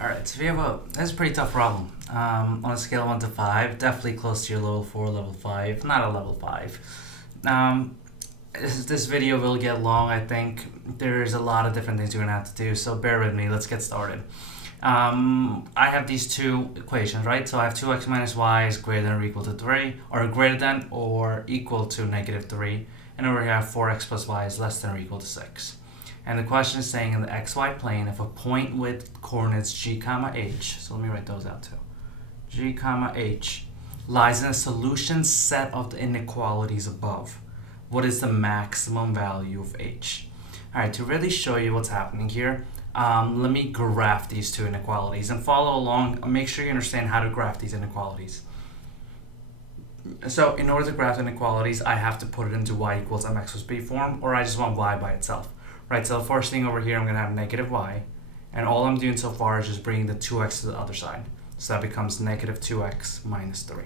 Alright, so we have that's a pretty tough problem. On a scale of 1 to 5, definitely close to your level 4, level 5, not a level 5. This video will get long, I think. There's a lot of different things you're going to have to do, so bear with me. Let's get started. I have these two equations, right? So I have 2x minus y is greater than or equal to 3, or greater than or equal to negative 3. And over here I have 4x plus y is less than or equal to 6. And the question is saying in the xy plane, if a point with coordinates g comma h, so let me write those out too, g comma h, lies in a solution set of the inequalities above, what is the maximum value of h? Alright, to really show you what's happening here, let me graph these two inequalities and follow along. Make sure you understand how to graph these inequalities. So in order to graph inequalities, I have to put it into y equals mx plus b form, or I just want y by itself. Right, so the first thing over here, I'm going to have negative y, and all I'm doing so far is just bringing the 2x to the other side. So that becomes negative 2x minus 3.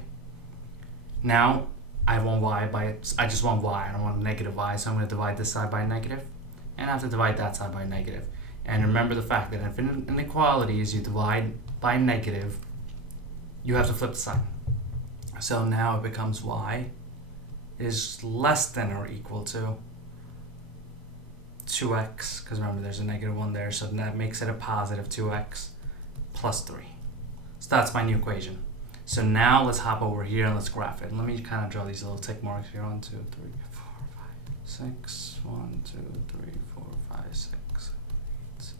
Now, I want y by, I just want y, I don't want negative y, so I'm going to divide this side by negative, and I have to divide that side by negative. And remember the fact that if in inequalities you divide by negative, you have to flip the sign. So now it becomes y is less than or equal to 2x, because remember there's a negative 1 there, so that makes it a positive 2x plus 3. So that's my new equation. So now let's hop over here and let's graph it. Let me kind of draw these little tick marks here. 1, 2, 3, 4, 5, 6. 1, 2, 3, 4, 5, 6, 7,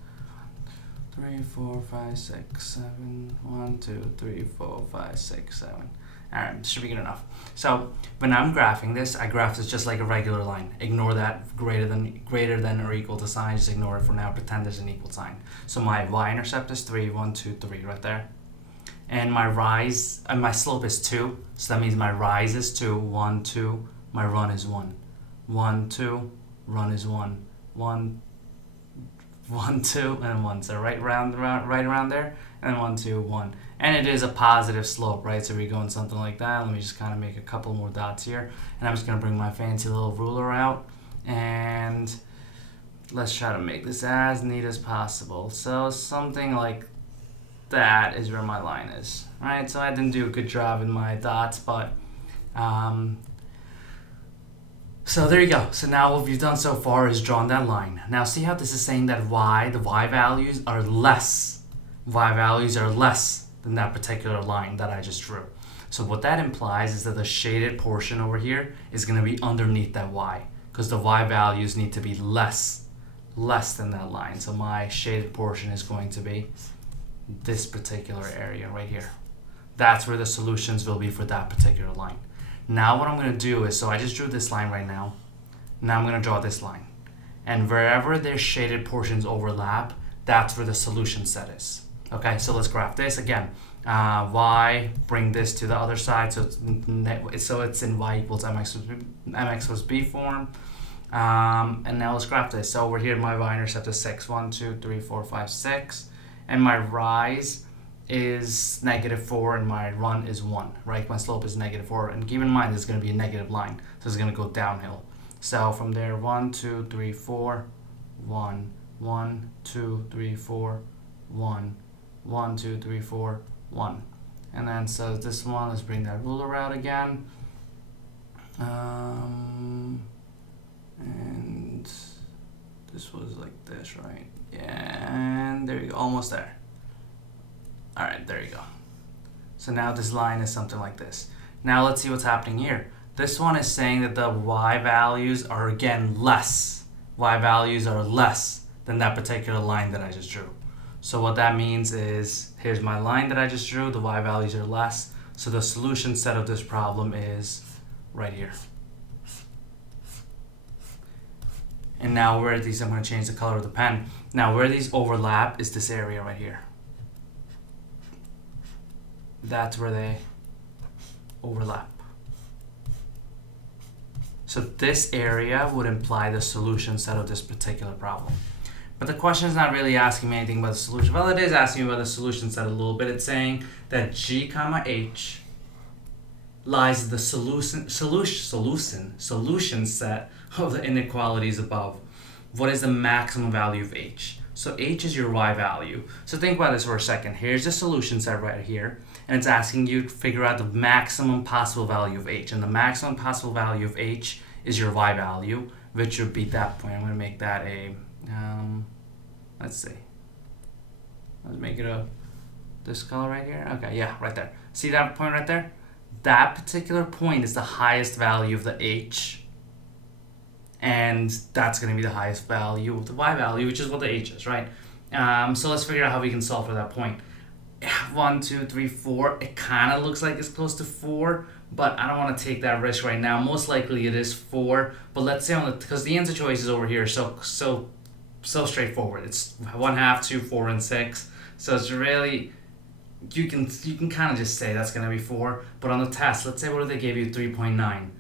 8. 3, 4, 5, 6, 7. 1, 2, 3, 4, 5, 6, 7. Alright, this should be good enough. So when I'm graphing this, I graph this just like a regular line. Ignore that greater than or equal to sign. Just ignore it for now. Pretend there's an equal sign. So my y-intercept is 3, 1, 2, 3 right there. And my rise, my slope is 2. So that means my rise is 2, 1, 2. My run is 1. 1, 2, run is 1. 1, 1, 2, and 1. So right around there, and 1, 2, 1. And it is a positive slope, right? So we're going something like that. Let me just kind of make a couple more dots here. And I'm just going to bring my fancy little ruler out. And let's try to make this as neat as possible. So something like that is where my line is, right? So I didn't do a good job in my dots, but so there you go. So now what we've done so far is drawn that line. Now see how this is saying that the y values are less. Y values are less than that particular line that I just drew. So what that implies is that the shaded portion over here is going to be underneath that y, because the y values need to be less than that line. So my shaded portion is going to be this particular area right here. That's where the solutions will be for that particular line. Now what I'm going to do is, so I just drew this line right now. Now I'm going to draw this line. And wherever their shaded portions overlap, that's where the solution set is. Okay, so let's graph this again. Y, bring this to the other side, so it's in y equals mx plus b form. And now let's graph this. So over here, my y-intercept is 6. 1, 2, 3, 4, 5, 6. And my rise is negative 4, and my run is 1, right? My slope is negative 4. And keep in mind, this is going to be a negative line, so it's going to go downhill. So from there, 1, 2, 3, 4, 1, 1, 2, 3, 4, 1, 1, 2, 3, 4, 1. And then so this one, let's bring that ruler out again. And this was like this, right? Yeah, and there you go, almost there. Alright, there you go. So now this line is something like this. Now let's see what's happening here. This one is saying that the y values are again less. Y values are less than that particular line that I just drew. So what that means is, here's my line that I just drew, the y values are less, so the solution set of this problem is right here. And now where these, I'm going to change the color of the pen. Now where these overlap is this area right here. That's where they overlap. So this area would imply the solution set of this particular problem. But the question is not really asking me anything about the solution. Well, it is asking me about the solution set a little bit. It's saying that g comma h lies the solution set of the inequalities above. What is the maximum value of h? So h is your y value. So think about this for a second. Here's the solution set right here, and it's asking you to figure out the maximum possible value of h. And the maximum possible value of h is your y value, which would be that point. I'm going to make that a, let's see. Let's make it this color right here. Okay, yeah, right there. See that point right there? That particular point is the highest value of the h, and that's going to be the highest value of the y value, which is what the h is, right? So let's figure out how we can solve for that point. 1, 2, 3, 4. It kind of looks like it's close to 4, but I don't want to take that risk right now. Most likely it is 4, but let's say because the answer choice is over here, so straightforward. It's 1/2, 2, 4, and 6. So it's really, you can kind of just say that's gonna be 4. But on the test, let's say what if they gave you 3.9,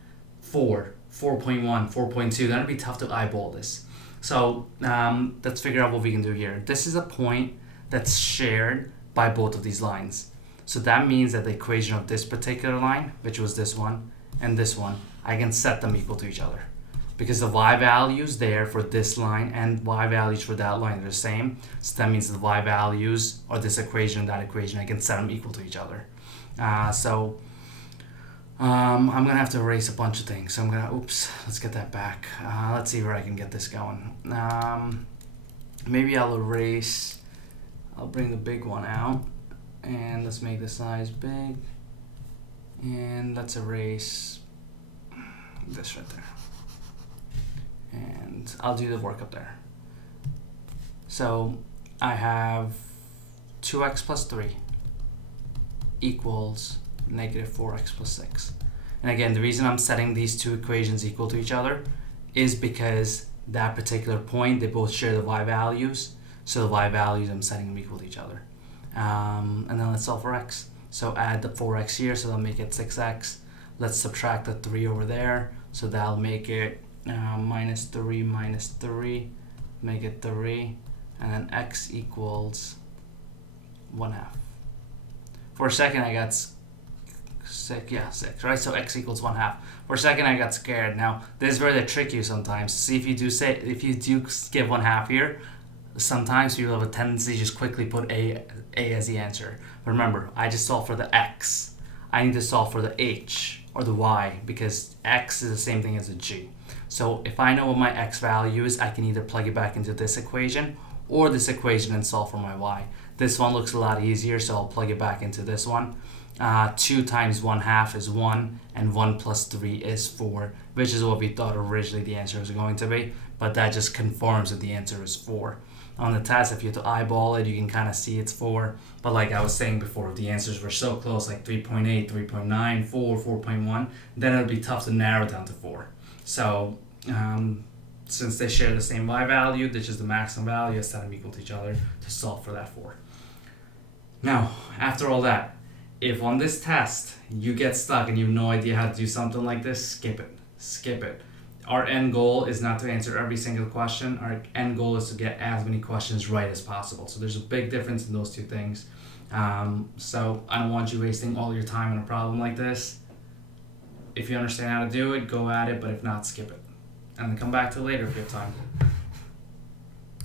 4, 4.1, 4.2. That'd be tough to eyeball this. So let's figure out what we can do here. This is a point that's shared by both of these lines. So that means that the equation of this particular line, which was this one, and this one, I can set them equal to each other. Because the y values there for this line and y values for that line are the same. So that means the y values or this equation and that equation, I can set them equal to each other. I'm going to have to erase a bunch of things. So I'm going to, let's get that back. Let's see where I can get this going. Maybe I'll bring the big one out, and let's make the size big, and let's erase this right there, and I'll do the work up there. So I have 2x plus 3 equals negative 4x plus 6. And again, the reason I'm setting these two equations equal to each other is because that particular point, they both share the y values. So the y values, I'm setting them equal to each other. And then let's solve for x. So add the 4x here, so that'll make it 6x. Let's subtract the 3 over there. So that'll make it minus 3 minus 3, make it 3. And then x equals 1/2. For a second I got 6, right? So x equals 1/2. For a second I got scared. Now this is where they trick you sometimes. See, if you do give 1/2 here, sometimes people have a tendency to just quickly put a as the answer. But remember, I just solved for the x. I need to solve for the h or the y, because x is the same thing as a g. So if I know what my x value is, I can either plug it back into this equation or this equation and solve for my y. This one looks a lot easier, so I'll plug it back into this one. 2 times 1/2 is 1, and 1 plus 3 is 4, which is what we thought originally the answer was going to be, but that just confirms that the answer is 4. On the test, if you have to eyeball it, you can kind of see it's 4, but like I was saying before, the answers were so close, like 3.8, 3.9, 4, 4.1, then it would be tough to narrow down to 4. So since they share the same y value, which is the maximum value, I set them equal to each other to solve for that 4. Now, after all that, if on this test you get stuck and you have no idea how to do something like this, skip it. Our end goal is not to answer every single question. Our end goal is to get as many questions right as possible. So there's a big difference in those two things. So I don't want you wasting all your time on a problem like this. If you understand how to do it, go at it, but if not, skip it. And then come back to it later if you have time.